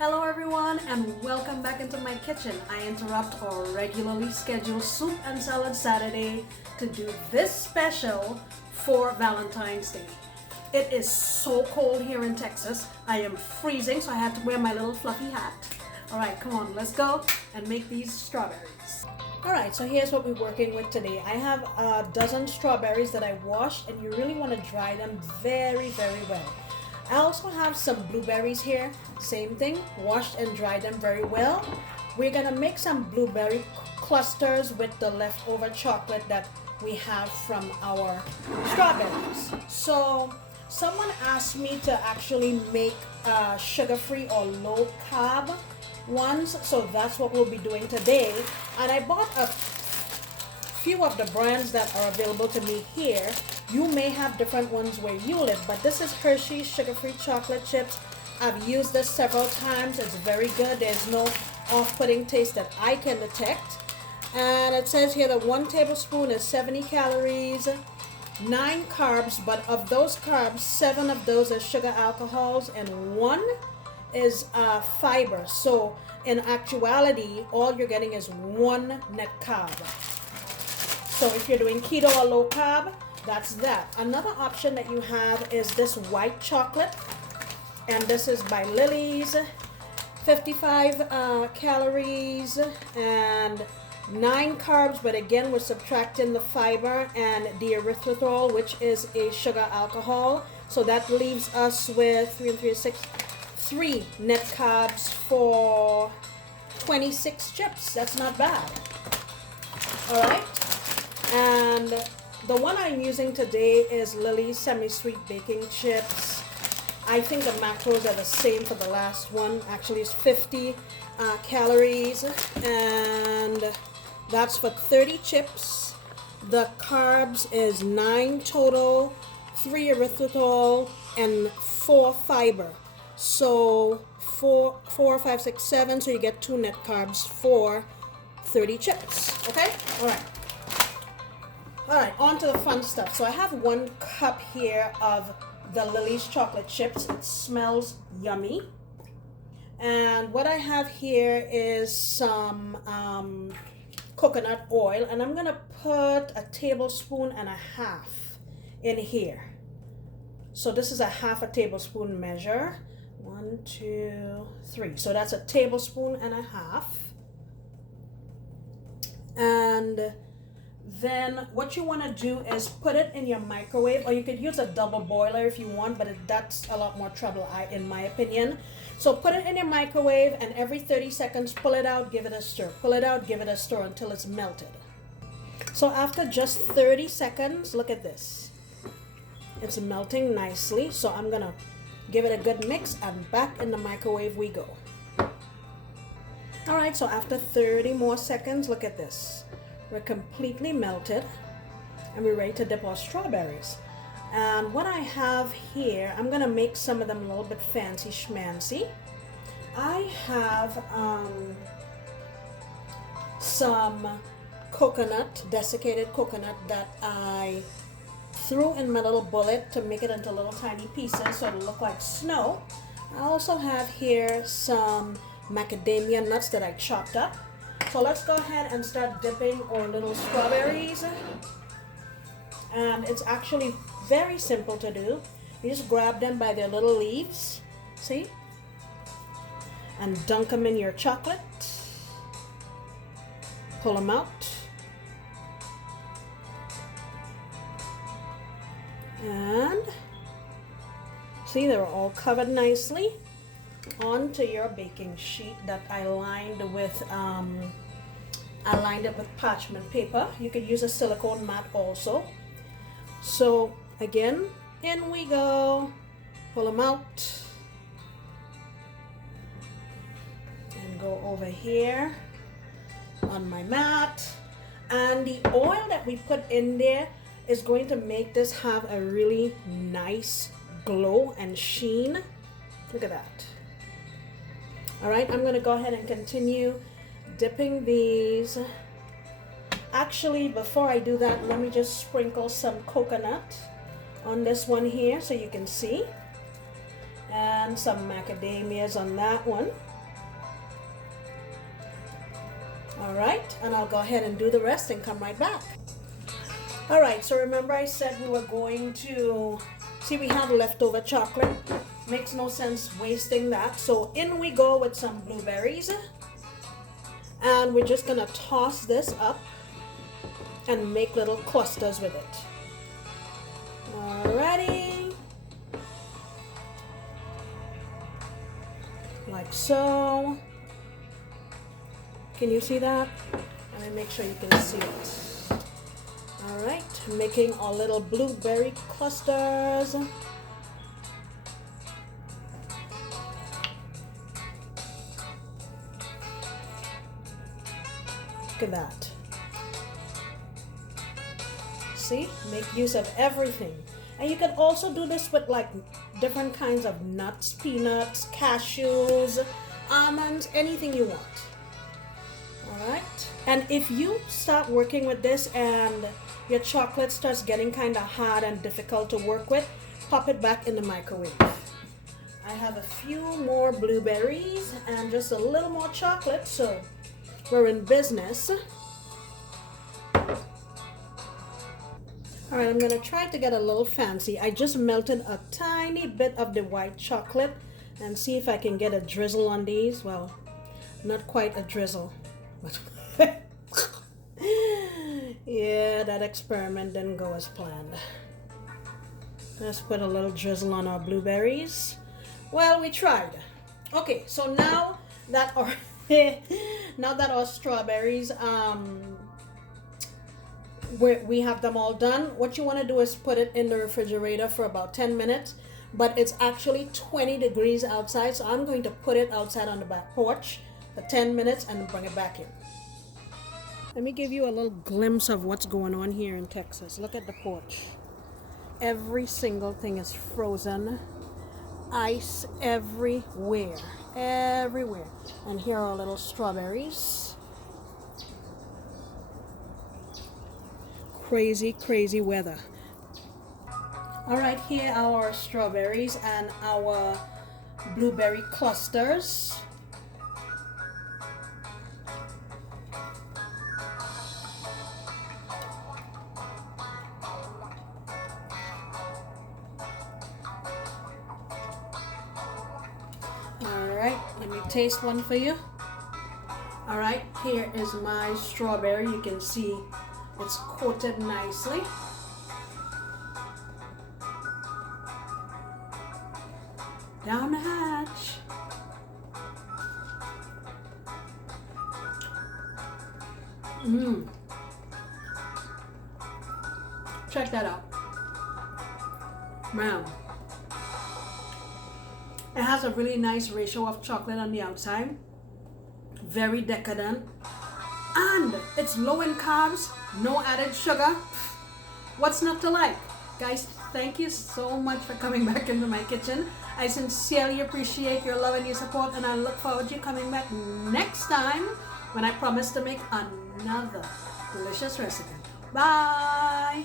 Hello everyone and welcome back into my kitchen. I interrupt our regularly scheduled soup and salad Saturday to do this special for Valentine's Day. It is so cold here in Texas. I am freezing, so I have to wear my little fluffy hat. Alright, come on, let's go and make these strawberries. Alright, so here's what we're working with today. I have a dozen strawberries that I washed, and you really want to dry them very well. I also have some blueberries here, same thing, washed and dried them very well. We're gonna make some blueberry clusters with the leftover chocolate that we have from our strawberries. So someone asked me to actually make sugar-free or low-carb ones, so that's what we'll be doing today. And I bought a few of the brands that are available to me here. You may have different ones where you live, but this is Hershey's sugar-free chocolate chips. I've used this several times. It's very good. There's no off-putting taste that I can detect. And it says here that 1 tablespoon is 70 calories, 9 carbs, but of those carbs, 7 of those are sugar alcohols and 1 is fiber. So in actuality, all you're getting is 1 net carb. So if you're doing keto or low carb, that's that. Another option that you have is this white chocolate, and this is by Lilly's, 55 calories and 9 carbs, but again we're subtracting the fiber and the erythritol, which is a sugar alcohol. So that leaves us with 3 and 3 is 6, 3 net carbs for 26 chips. That's not bad. All right. And the one I'm using today is Lilly semi-sweet baking chips. I think the macros are the same for the last one. Actually, it's 50 calories, and that's for 30 chips. The carbs is 9 total, 3 erythritol, and 4 fiber. So 4, 5, 6, 7. So you get 2 net carbs for 30 chips. Okay. All right. Alright, on to the fun stuff. So I have 1 cup here of the Lily's chocolate chips. It smells yummy. And what I have here is some coconut oil. And I'm going to put a tablespoon and a half in here. So this is a half a tablespoon measure. 1, 2, 3. So that's a tablespoon and a half. And then what you want to do is put it in your microwave, or you could use a double boiler if you want, but that's a lot more trouble in my opinion. So put it in your microwave, and every 30 seconds pull it out, give it a stir, pull it out, give it a stir until it's melted. So after just 30 seconds, look at this, it's melting nicely. So I'm gonna give it a good mix, and back in the microwave we go. All right, so after 30 more seconds, look at this. We're completely melted, and we're ready to dip our strawberries. And what I have here, I'm gonna make some of them a little bit fancy schmancy. I have some coconut, desiccated coconut, that I threw in my little bullet to make it into little tiny pieces so it'll look like snow. I also have here some macadamia nuts that I chopped up. So let's go ahead and start dipping our little strawberries. And it's actually very simple to do. You just grab them by their little leaves, see? And dunk them in your chocolate. Pull them out. And see, they're all covered nicely onto your baking sheet that I lined with it with parchment paper. You could use a silicone mat also. So again, in we go. Pull them out and go over here on my mat. And the oil that we put in there is going to make this have a really nice glow and sheen. Look at that. All right, I'm going to go ahead and continue dipping these. Actually, before I do that, let me just sprinkle some coconut on this one here so you can see. and some macadamias on that one. All right, and I'll go ahead and do the rest and come right back. All right, so remember I said we were going to, see we have leftover chocolate. Makes no sense wasting that. So in we go with some blueberries. And we're just gonna toss this up and make little clusters with it. Alrighty. Like so. Can you see that? Let me make sure you can see it. Alright, making our little blueberry clusters. Look at that. See, make use of everything. And you can also do this with like different kinds of nuts, peanuts, cashews, almonds, anything you want. All right. And if you start working with this and your chocolate starts getting kind of hard and difficult to work with, pop it back in the microwave. I have a few more blueberries and just a little more chocolate, so we're in business. All right, I'm gonna try to get a little fancy. I just melted a tiny bit of the white chocolate and see if I can get a drizzle on these. Well, not quite a drizzle, but yeah, that experiment didn't go as planned. Let's put a little drizzle on our blueberries. Well, we tried. Okay, so now that our now that our strawberries we have them all done, what you want to do is put it in the refrigerator for about 10 minutes, but it's actually 20 degrees outside, so I'm going to put it outside on the back porch for 10 minutes and bring it back in. Let me give you a little glimpse of what's going on here in Texas. Look at the porch. Every single thing is frozen. Ice everywhere. Everywhere. And here are our little strawberries. Crazy, crazy weather. All right, here are our strawberries and our blueberry clusters. All right, let me taste one for you. All right, here is my strawberry. You can see it's coated nicely. Down the hatch. Check that out. Man. It has a really nice ratio of chocolate on the outside. Very decadent. And it's low in carbs, no added sugar. What's not to like? Guys, thank you so much for coming back into my kitchen. I sincerely appreciate your love and your support, and I look forward to you coming back next time when I promise to make another delicious recipe. Bye!